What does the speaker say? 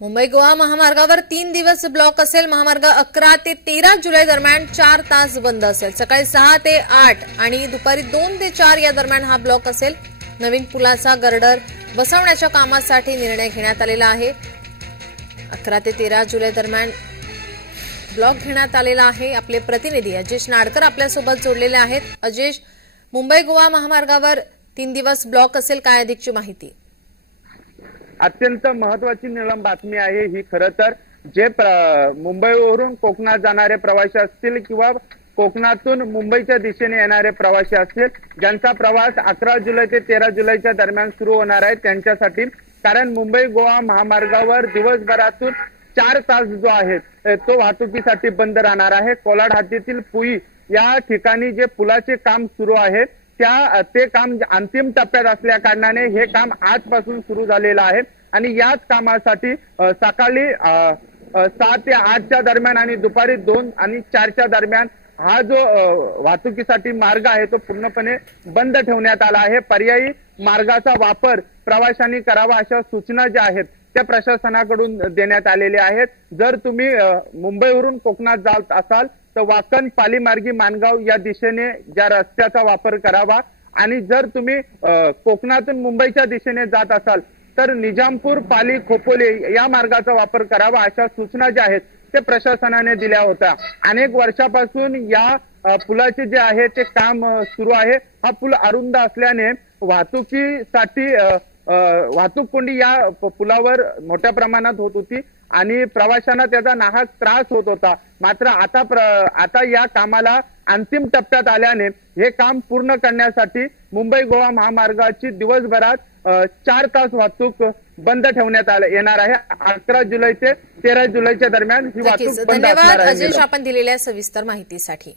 मुंबई गोवा महामार्गावर 3 दिवस ब्लॉक असेल। महामार्ग 11 ते 13 जुलै दरम्यान 4 तास बंद असेल। सकाळी 6 ते 8 आणि दुपारी 2 ते 4 या दरम्यान हा ब्लॉक असेल। नवीन पुलाचा गर्डर बसवण्याच्या कामासाठी निर्णय घेण्यात आलेला आहे। 11 ते 13 जुलै दरम्यान ब्लॉक घेण्यात आलेला आहे। आपले प्रतिनिधी अजेश नाडकर आपल्यासोबत जोडलेले आहेत। अजेश, मुंबई गोवा महामार्गावर 3 दिवस ब्लॉक असेल, काय अधिकची माहिती? अत्यंत महत्वाची निळम बातमी आहे ही। खरं तर जे मुंबईवरून कोकणात जाणारे प्रवासी असतील किंवा कोकणातून मुंबईच्या दिशेने येणारे प्रवासी असतील, ज्यांचा प्रवास 11 जुलै ते 13 जुलैच्या दरम्यान सुरू होणार आहे त्यांच्यासाठी, कारण मुंबई गोवा महामार्गावर दिवसभरातून 4 तास जो आहे तो वाहतुकीसाठी बंद राहणार आहे। कोलाड हद्दीतील पुई या ठिकाणी जे पुलाचे काम सुरू आहे ते काम अंतिम टप्प्यात असल्या कारणाने हे काम आजपासून सुरू झालेलं आहे आणि याच कामासाठी सकाळी 6 ते 8च्या दरम्यान आणि दुपारी 2 आणि 4च्या दरम्यान हा जो वाहतुकीसाठी मार्ग आहे तो पूर्णपणे बंद ठेवण्यात आला आहे। पर्यायी मार्गाचा वापर प्रवाशांनी करावा अशा सूचना ज्या आहेत त्या प्रशासनाकडून देण्यात आलेल्या आहेत। जर तुम्ही मुंबईवरून कोकणात जात असाल तर वाकण, पालीमार्गी, माणगाव या दिशेने ज्या रस्त्याचा वापर करावा आणि जर तुम्ही कोकणातून मुंबईच्या दिशेने जात असाल तर निजामपूर, पाली, खोपोली या मार्गाचा वापर करावा अशा सूचना ज्या आहेत ते प्रशासनाने दिल्या होत्या। अनेक वर्षापासून या पुलाचे जे आहे ते काम सुरू आहे। हा पूल अरुंद असल्याने वाहतुकीसाठी वाहतूक कोंडी या पुलावर मोठ्या प्रमाणात होत होती आणि प्रवाशांना त्याचा नाहक त्रास होत होता। मात्र आता या कामाला अंतिम टप्प्यात आल्याने हे काम पूर्ण करण्यासाठी मुंबई गोवा महामार्गाची दिवसभरात 4 तास वाहतूक बंद ठेवण्यात येणार आहे। 11 जुलै ते 13 जुलैच्या दरम्यान ही वाहतूक बंद असणार आहे। धन्यवाद अजेश, आपण दिलेल्या सविस्तर माहितीसाठी।